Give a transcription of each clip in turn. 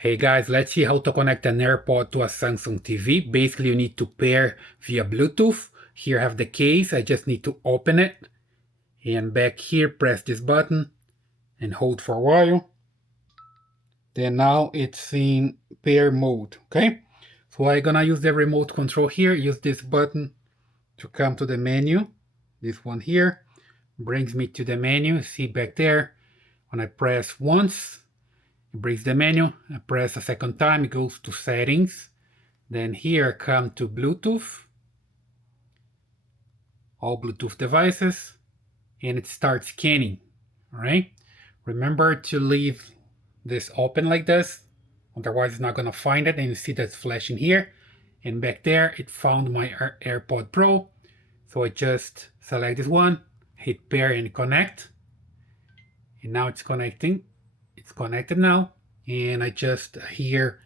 Hey guys, let's see how to connect an AirPod to a Samsung TV. Basically, you need to pair via Bluetooth. Here I have the case, I just need to open it. And back here, press this button and hold for a while. Then now it's in pair mode, okay? So I'm gonna use the remote control here, use this button to come to the menu. This one here brings me to the menu, see back there. When I press once, it brings the menu. I press a second time, it goes to settings. Then here come to Bluetooth, all Bluetooth devices, and it starts scanning. All right. Remember to leave this open like this, otherwise it's not gonna find it. And you see that's flashing here, and back there it found my AirPod Pro. So I just select this one, hit pair and connect, and now it's connecting. It's connected now, and I just hear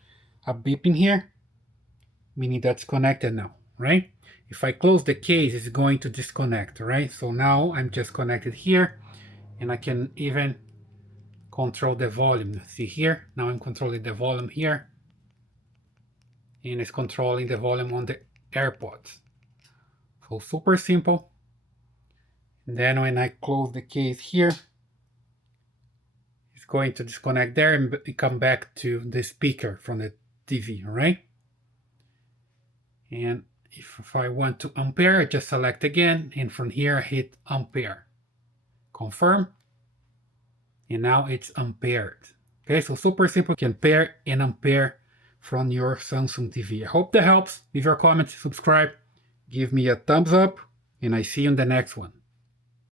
a beeping here, meaning that's connected now, right? If I close the case, it's going to disconnect, right? So now I'm just connected here, and I can even control the volume. See here, now I'm controlling the volume here, and it's controlling the volume on the AirPods. So super simple. And then when I close the case here, it's going to disconnect there and come back to the speaker from the TV, all right? And if I want to unpair, I just select again, and from here I hit unpair. Confirm. And now it's unpaired. Okay, so super simple. You can pair and unpair from your Samsung TV. I hope that helps. Leave your comments, subscribe, give me a thumbs up, and I see you in the next one.